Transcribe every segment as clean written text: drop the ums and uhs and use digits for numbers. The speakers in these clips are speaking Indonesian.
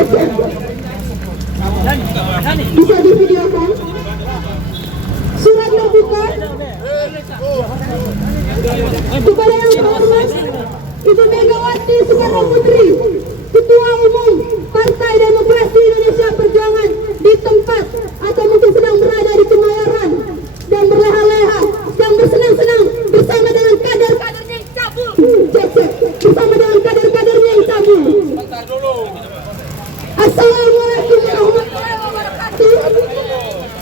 kecil. Bisa divideokan. Surat terbuka kepada yang terhormat Ibu Megawati Soekarno Putri, Ketua Umum Partai Demokrasi Indonesia Perjuangan, di tempat atau mungkin sedang berada di Kemayoran dan berleha-leha, sedang bersenang-senang bersama dengan kader-kadernya yang cabul, bersama dengan kader-kadernya yang cabul. Assalamualaikum warahmatullahi wabarakatuh.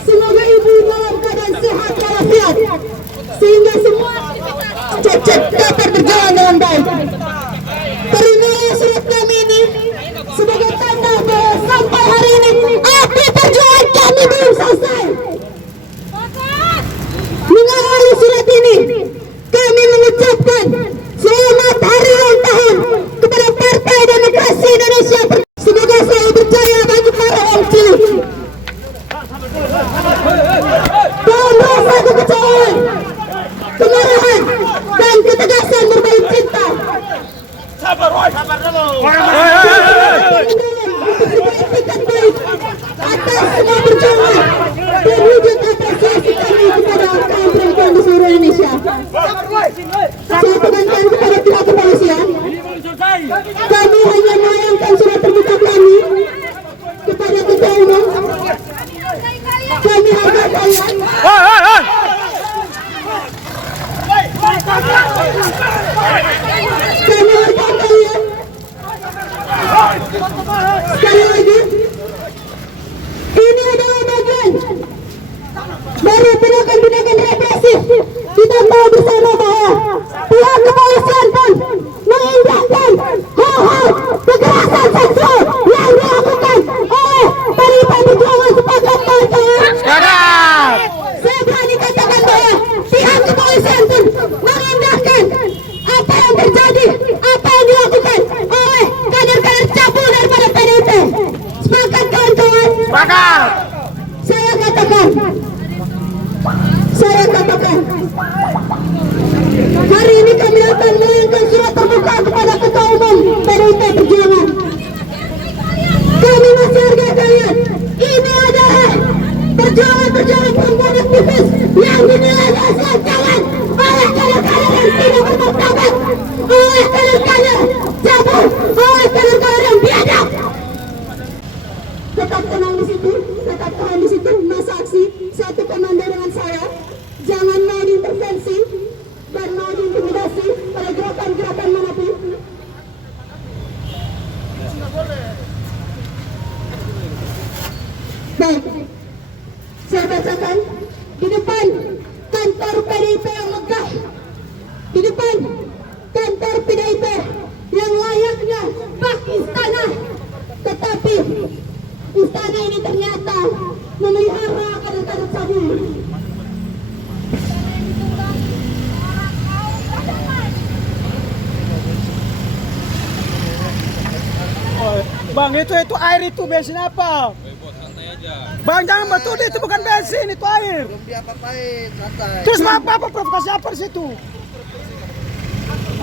Semoga ibu dalam keadaan sehat walafiat, sehingga semua aktivitas dapat berjalan dengan baik. Terimalah surat kami ini sebagai tanda bahwa sampai hari ini api perjuangan kami belum selesai. Mengawali surat ini, kami mengucapkan selamat hari ulang tahun kepada Partai Demokrasi Indonesia. Semoga selalu berjaya bagi para orang cilik. Dalam rasa kekecewaan, kemarahan, dan ketegasan berbalik cinta, sabar dulu. Atas semua perjuangan dan wujud apresiasi kami kepada kaum perempuan di seluruh Indonesia. Saya tekankan kepada pihak kepolisian, kami hanya melayangkan surat terbuka kami kepada Ketua Umum. Kami harap kalian sekali lagi, ini adalah bagian dari tindakan-tindakan represif. Kita tahu bersama bahwa pihak kepolisian pun mengindahkan hal-hal kekerasan seksual yang dilakukan oleh Partai Perjuangan. Sepakat kawan-kawan? Saya berani katakan bahwa pihak kepolisian pun mengindahkan apa yang terjadi, apa yang dilakukan oleh kader-kader cabul daripada PDIP. Sepakat kawan-kawan? Sepakat. Saya katakan, hari ini kami akan melayangkan surat terbuka kepada Ketua Umum PDIP Perjuangan. Kami masih hargai kalian. Ini adalah perjuangan-perjuangan perempuan aktivis yang dinilai asal-asalan oleh kader-kader yang tidak bermartabat, oleh kader-kader cabul, oleh kader-kader yang biadab. Tetap tenang di situ, tetap tahan di situ. Masa aksi satu komando dengan saya. Jangan mau diintervensi dan mau diintimidasi pada gerakan-gerakan manapun. Baik, saya bacakan di depan kantor PDIP yang megah, di depan kantor PDIP yang layaknya bak istana, tetapi istana ini ternyata memelihara kader-kader cabul. Bang, itu air, itu bensin apa? Bang, jangan betul, itu bukan bensin, itu air. Belum diapa-apain, santai. Terus apa provokasi apa di situ?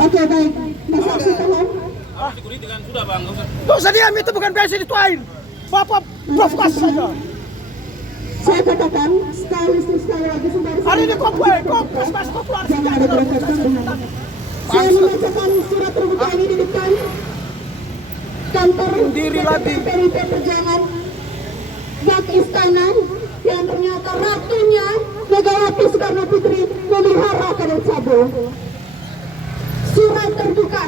Oke, baik. Masa aksi tahan. Tuh, diam, itu bukan bensin, itu air. Bapak provokasi saja. Saya katakan sekali lagi sembari Hari ini kompres mas keluar. jangan ada berantakan. Saya membacakan surat terbuka ini di depan kantor PDIP Perjuangan, bak istana yang ternyata ratunya Megawati Soekarno Putri memelihara kader cabul. Surat terbuka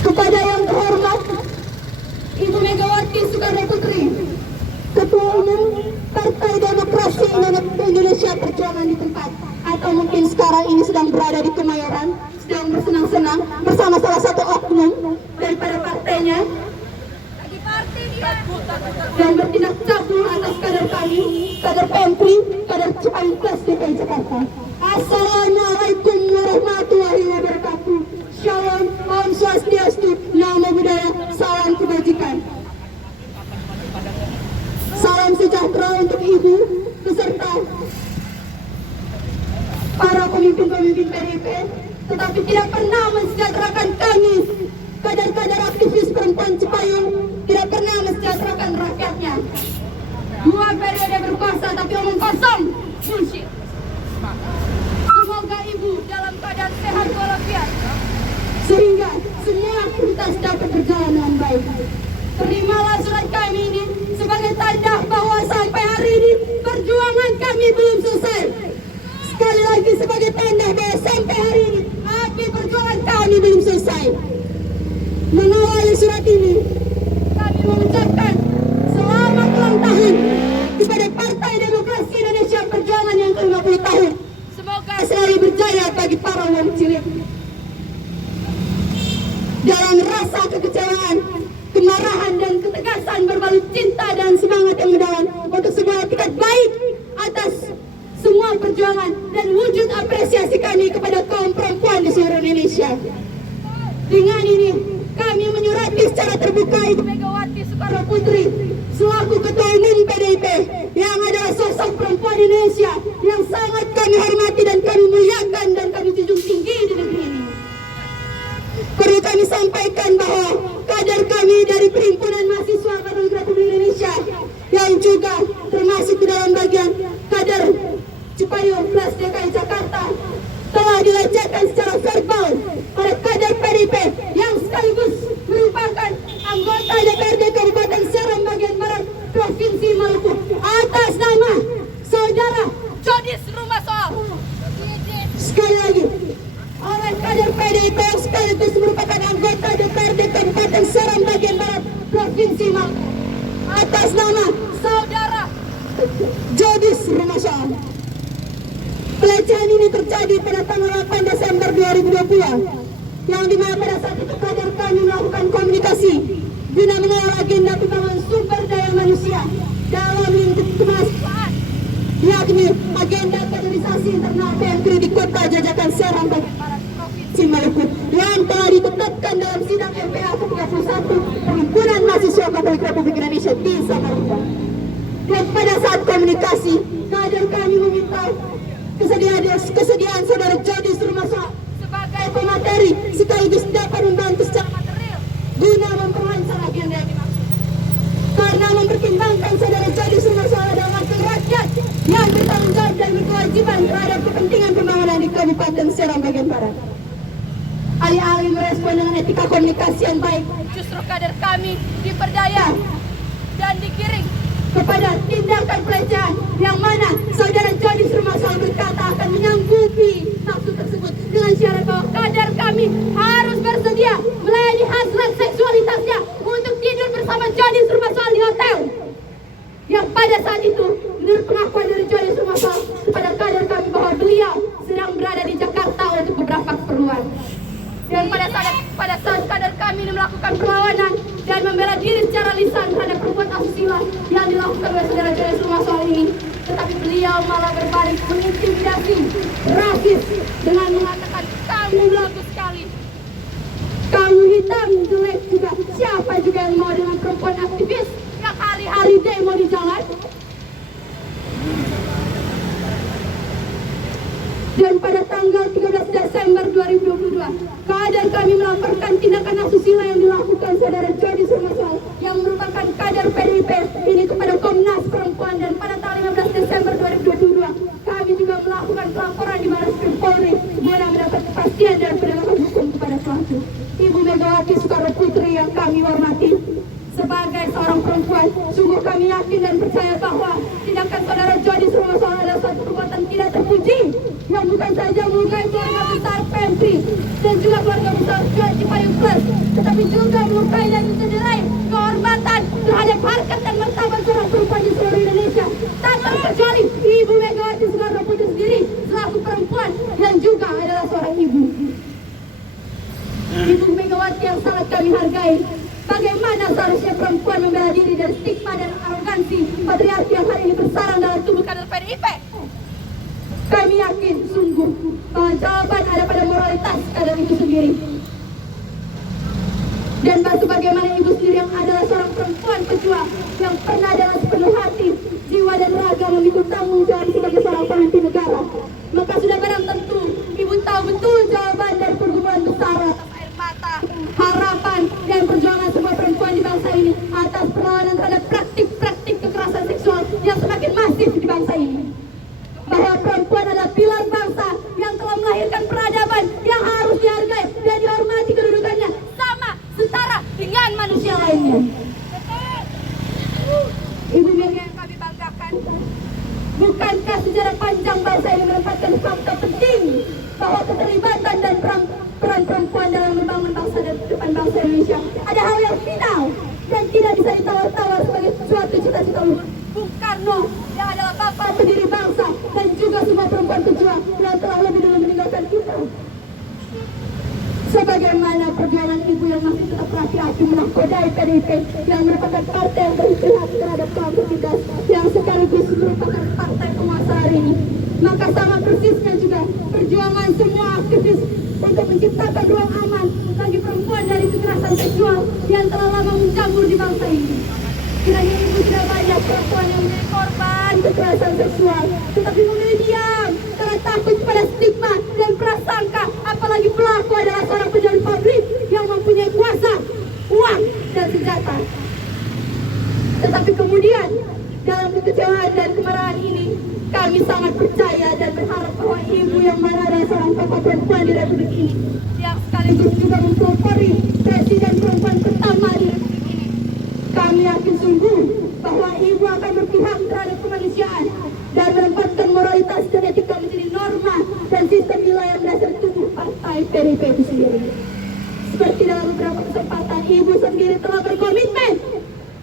kepada yang terhormat Ibu Megawati Soekarno Putri, Ketua Umum Partai Demokrasi Indonesia Perjuangan, di tempat atau mungkin sekarang ini sedang berada di Kemayoran, sedang bersenang-senang bersama salah satu oknum daripada partainya dan bertindak cabul atas kader kami, kader PMPRI, kader Cipayung DKI Jakarta. Assalamualaikum warahmatullahi wabarakatuh. Shalom, Om Swastiastu, Namo Buddhaya, salam kebajikan. Salam sejahtera untuk Ibu beserta para pemimpin-pemimpin PDIP, tetapi tidak pernah mensejahterakan kami, kader-kader aktivis perempuan Cipayung, kuasa tapi omong kosong. Bullshit. Semoga ibu dalam keadaan sehat walafiat, sehingga semua aktivitas dapat berjalan dengan baik. Terimalah surat kami ini sebagai tanda bahwa sampai hari ini perjuangan kami belum selesai. Sekali lagi sebagai tanda bahwa sampai hari ini api perjuangan kami belum selesai. Mengawali surat ini, kami mengucapkan selamat ulang tahun kepada Partai Demokrasi Indonesia Perjuangan yang ke-50 tahun. Semoga selalu berjaya bagi para wong cilik. Dalam rasa kekecewaan, kemarahan dan ketegasan berbalut cinta dan semangat yang mendalam untuk sebuah etikat baik atas semua perjuangan dan wujud apresiasi kami kepada kaum perempuan di seluruh Indonesia. Dengan ini, kami menyurati secara terbuka Ibu Megawati Soekarno Putri selaku Ketua Umum PDIP yang adalah sosok perempuan Indonesia yang sangat kami hormati dan kami muliakan dan kami junjung tinggi di negeri ini. Perlu kami sampaikan bahwa kader kami dari Perhimpunan Mahasiswa Kader Republik Indonesia yang juga termasuk di dalam bagian kader Cipayung Plus DKI Jakarta telah dilecehkan secara verbal oleh kader PDIP yang sekaligus merupakan anggota DPRD Kabupaten Seram bagian Barat Provinsi Maluku atas nama Saudara Jodis Rumasoa. Sekali lagi, oleh kader PDIP yang sekaligus merupakan anggota DPRD Kabupaten Seram bagian Barat Provinsi Maluku atas nama Saudara Jodis Rumasoa. Pelecehan ini terjadi pada tanggal 8 Desember 2020 yang dimana pada saat itu kader kami melakukan komunikasi guna mengawal agenda pembangunan sumber daya manusia dalam lingkup kemanusiaan, yakni agenda kaderisasi internal PMK di Kota Jajakan Serang bagian Barat Provinsi Maluku yang telah ditetapkan dalam sidang MPA ke-31 Perhimpunan Mahasiswa Katolik Republik Indonesia di Samarinda. Dan pada saat komunikasi, kader kami meminta kesediaan Saudara Jodis Rumasoa sebagai pemateri sekaligus dapat membantu secara material guna memperlancar agenda yang dimaksud. Karena mempertimbangkan Saudara Jodis Rumasoa adalah wakil rakyat yang bertanggung jawab dan berkewajiban terhadap kepentingan pembangunan di Kabupaten Serang bagian Barat. Alih-alih merespon dengan etika komunikasi yang baik, justru kader kami diperdaya dan digiring kepada tindakan pelecehan yang mana Saudara Jodis Rumasoa berkata akan menyanggupi maksud tersebut dengan syarat bahwa kader kami harus bersedia melayani hasrat seksualitasnya untuk tidur bersama Jodis Rumasoa di hotel. Yang pada saat itu menurut pengakuan dari Jodis Rumasoa kepada kader kami bahwa beliau sedang berada di Jakarta untuk beberapa keperluan. Dan pada saat kader kami ini melakukan perlawanan dan membela diri secara lisan terhadap perbuatan asusila yang dilakukan oleh Saudara Jodis Rumasoa ini, tetapi beliau malah berbalik mengintimidasi, rasis dengan mengatakan kamu bagus sekali, kamu hitam, jelek juga, siapa juga yang mau dengan perempuan aktivis yang hari-hari demo di jalan. Dan pada tanggal 13 Desember 2022, kader kami melaporkan tindakan asusila yang dilakukan Saudara Jodis Rumasoa yang merupakan kader PDIP ini kepada Komnas Perempuan. Dan pada tanggal 15 Desember 2022, kami juga melakukan pelaporan di Barreskrim Polri guna mendapat kepastian dan penegakan hukum kepada pelaku. Ibu Megawati Soekarno Putri yang kami hormati, sebagai seorang perempuan, sungguh kami yakin dan percaya bahwa tindakan Saudara Jodis Rumasoa adalah suatu perbuatan tidak terpuji yang bukan saja melukai keluarga besar Pempri dan juga keluarga besar Cipayung Plus, tetapi juga melukai dan mencederai kehormatan terhadap harkat dan martabat seorang perempuan di seluruh Indonesia, tanpa terkecuali Ibu Megawati Soekarno Putri sendiri selaku perempuan yang juga adalah seorang ibu. Ibu Megawati yang sangat kami hargai, bagaimana seharusnya perempuan membela diri dari stigma dan arogansi patriarki yang hari ini bersarang dalam tubuh kader PDIP? Kami yakin sungguh bahwa jawaban ada pada moralitas kader itu sendiri. Dan bagaimana ibu sendiri yang adalah seorang perempuan pejuang yang pernah dengan sepenuh hati, jiwa dan raga memikul tanggung jawab sebagai seorang pemimpin negara, maka sudah barang tentu ibu tahu betul jawaban dari pergumulan besar atas air mata, harapan dan perjuangan semua perempuan di bangsa ini atas perlawanan terhadap praktik-praktik kekerasan seksual yang semakin masif di lainnya. Ibu yang kami banggakan, bukankah sejarah panjang bangsa ini menempatkan fakta penting bahwa keterlibatan dan peran perempuan dalam membangun bangsa dan depan bangsa Indonesia ada hal yang final dan tidak bisa ditawar-tawar sebagai suatu cita-cita Bung Karno yang adalah bapak pendiri bangsa dan juga semua perempuan pejuang yang telah lebih dulu meninggalkan kita. Sebagaimana perjuangan ibu yang masih tetap laki-laki mengkodai PDIP yang merupakan partai yang berpihak terhadap kaum tertindas yang sekaligus merupakan partai penguasa hari ini. Maka sama persisnya juga perjuangan semua aktivis untuk menciptakan ruang aman bagi perempuan dari kekerasan seksual yang telah lama menjamur di bangsa ini. Kiranya ibu tidak banyak perempuan yang menjadi korban kekerasan seksual, tetapi memilih diam karena takut pada stigma dan prasangka, apalagi pelaku adalah seorang pejabat publik yang mempunyai kuasa, uang, dan senjata. Tetapi kemudian, dalam kekecewaan dan kemarahan ini, kami sangat percaya dan berharap bahwa ibu yang mana adalah seorang tokoh perempuan di Republik ini, yang sekaligus juga mempelopori presiden perempuan pertama di Republik ini. Kami yakin sungguh bahwa ibu akan berpihak terhadap kemanusiaan dan menempatkan moralitas dan etika menjadi norma dan sistem nilai yang mendasar tubuh partai PDIP itu sendiri. Seperti dalam beberapa kesempatan, ibu sendiri telah berkomitmen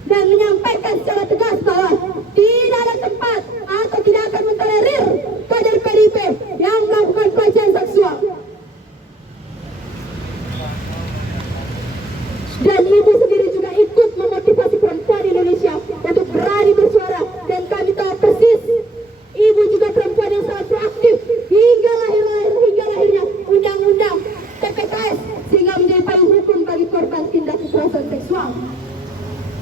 dan menyampaikan secara tegas bahwa tidak ada tempat atau tidak akan mentolerir kader PDIP yang melakukan pelecehan seksual. Dan ibu sendiri juga ikut memotivasi perempuan Indonesia untuk berani bersuara, dan kami tahu persis ibu juga perempuan yang sangat proaktif hingga lahirnya undang-undang TPKS sehingga menjadi payung hukum bagi korban tindak kekerasan seksual.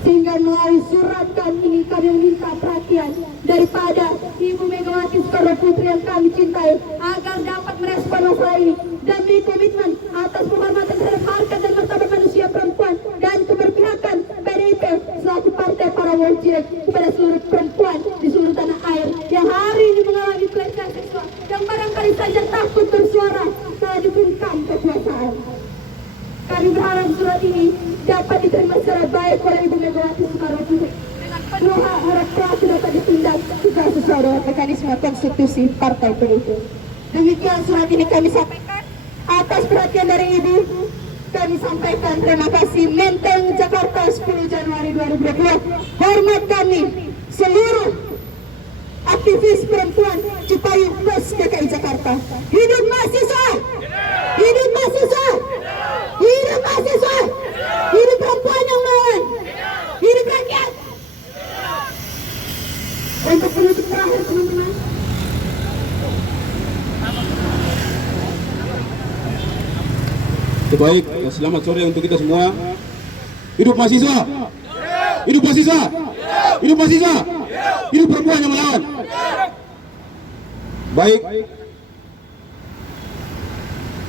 Sehingga melalui surat kami meminta perhatian daripada Ibu Megawati Soekarno Putri yang kami cintai agar dapat merespon masalah ini demi komitmen atas penghormatan terhadap harkat dan martabat manusia perempuan dan keberpihakan PDIP selaku partai para wajib kepada seluruh perempuan di seluruh tanah air yang hari ini mengalami pelecehan seksual yang barangkali saja takut bersuara setelah dibungkam kekuasaan. Kami berharap surat ini dapat diterima secara baik oleh Ibu Megawati Soekarno Putri dengan penuh harap keras dapat ditindak juga sesuai dengan mekanisme konstitusi partai PDIP. Demikian surat ini kami sampaikan atas perhatian dari Ibu. Kami sampaikan terima kasih. Menteng, Jakarta, 10 Januari 2020. Hormat kami seluruh aktivis perempuan Cipayung Plus DKI Jakarta. Hidup mahasiswa! Hidup mahasiswa! Hidup mahasiswa! Hidup perempuan yang melawan! Hidup rakyat! Untuk penutup terakhir teman-teman, baik, selamat sore untuk kita semua. Hidup mahasiswa! Hidup mahasiswa! Hidup mahasiswa! Hidup perempuan yang melawan! Baik,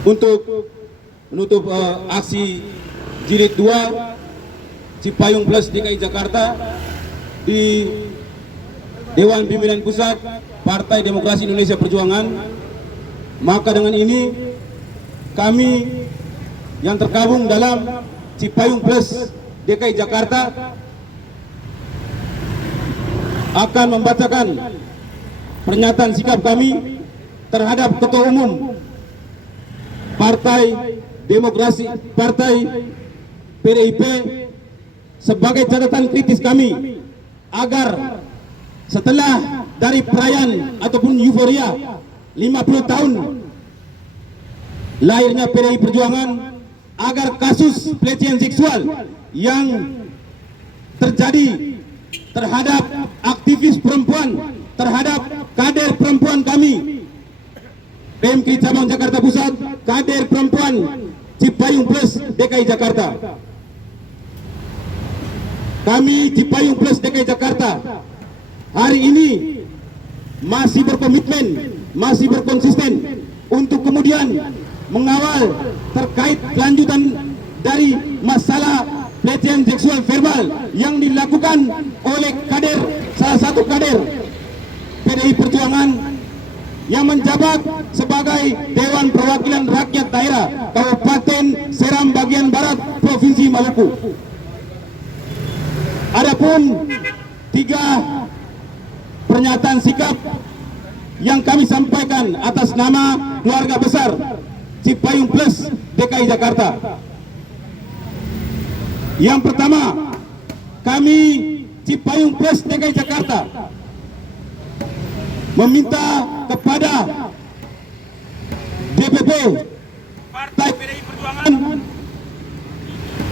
untuk menutup aksi jilid 2 Cipayung Plus DKI Jakarta di Dewan Pimpinan Pusat Partai Demokrasi Indonesia Perjuangan, maka dengan ini kami yang tergabung dalam Cipayung Plus DKI Jakarta akan membacakan pernyataan sikap kami terhadap Ketua Umum Partai Demokrasi Partai PDIP sebagai catatan kritis kami agar setelah dari perayaan ataupun euforia 50 tahun lahirnya PDI Perjuangan, agar kasus pelecehan seksual yang terjadi terhadap aktivis perempuan, terhadap kader perempuan kami PMK Cabang Jakarta Pusat, kader perempuan Cipayung Plus DKI Jakarta. Kami Cipayung Plus DKI Jakarta hari ini masih berkomitmen, masih berkonsisten untuk kemudian mengawal terkait kelanjutan dari masalah pelecehan seksual verbal yang dilakukan oleh kader, salah satu kader PDI Perjuangan yang menjabat sebagai Dewan Perwakilan Rakyat Daerah Kabupaten Seram bagian Barat Provinsi Maluku. maupun 3 pernyataan sikap yang kami sampaikan atas nama keluarga besar Cipayung Plus DKI Jakarta. Yang pertama, kami Cipayung Plus DKI Jakarta meminta kepada DPP Partai PDI Perjuangan,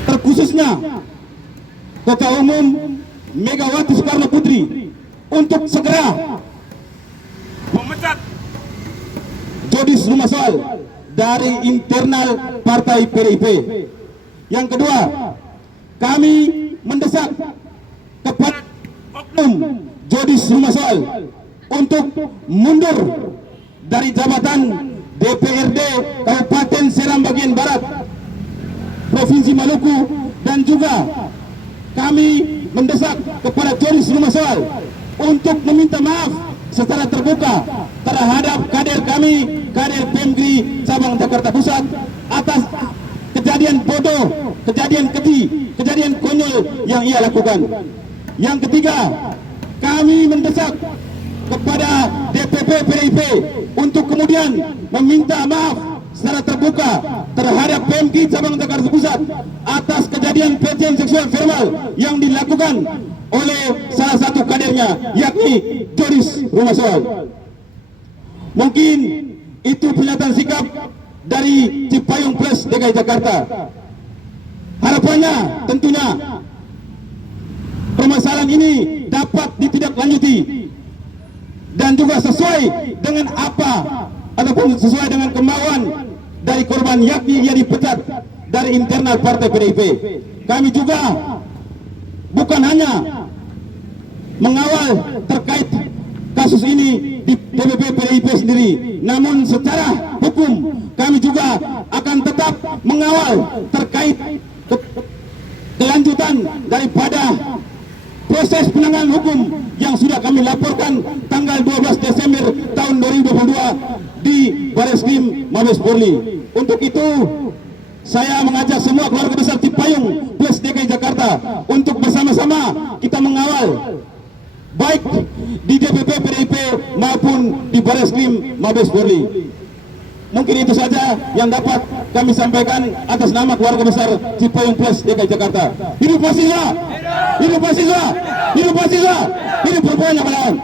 terkhususnya Ketua Umum Megawati Soekarno Putri, untuk segera memecat Jodis Rumasoal dari internal Partai PDIP. Yang kedua, kami mendesak kepada Oknum Jodis Rumasoal untuk mundur dari jabatan DPRD Kabupaten Seram bagian Barat Provinsi Maluku, dan juga kami mendesak kepada Jodis Rumasoal untuk meminta maaf secara terbuka terhadap kader kami, kader Pemgri cabang Jakarta Pusat, atas kejadian bodoh, kejadian keji, kejadian konyol yang ia lakukan. Yang ketiga, kami mendesak kepada DPP PDIP untuk kemudian meminta maaf secara terbuka terhadap Pemgri cabang Jakarta Pusat atas kejadian pelecehan seksual verbal yang dilakukan oleh salah satu kadernya, yakni Jodis Rumasoal. Mungkin itu pernyataan sikap dari Cipayung Plus DKI Jakarta. Harapannya tentunya permasalahan ini dapat ditindaklanjuti dan juga sesuai dengan apa ataupun sesuai dengan kemauan dari korban, yakni ia dipecat dari internal Partai PDIP. Kami juga bukan hanya mengawal terkait kasus ini di DPP PDIP sendiri, namun secara hukum kami juga akan tetap mengawal terkait kelanjutan daripada proses penanganan hukum yang sudah kami laporkan tanggal 12 Desember tahun 2022 di Bareskrim Mabes Polri. Untuk itu, saya mengajak semua keluarga besar Cipayung Plus DKI Jakarta untuk bersama-sama kita mengawal baik di DPP PDIP maupun di Bareskrim Mabes Polri. Mungkin itu saja yang dapat kami sampaikan atas nama keluarga besar Cipayung Plus DKI Jakarta. Hidup mahasiswa! Hidup mahasiswa! Hidup mahasiswa! Hidup perempuan yang melawan!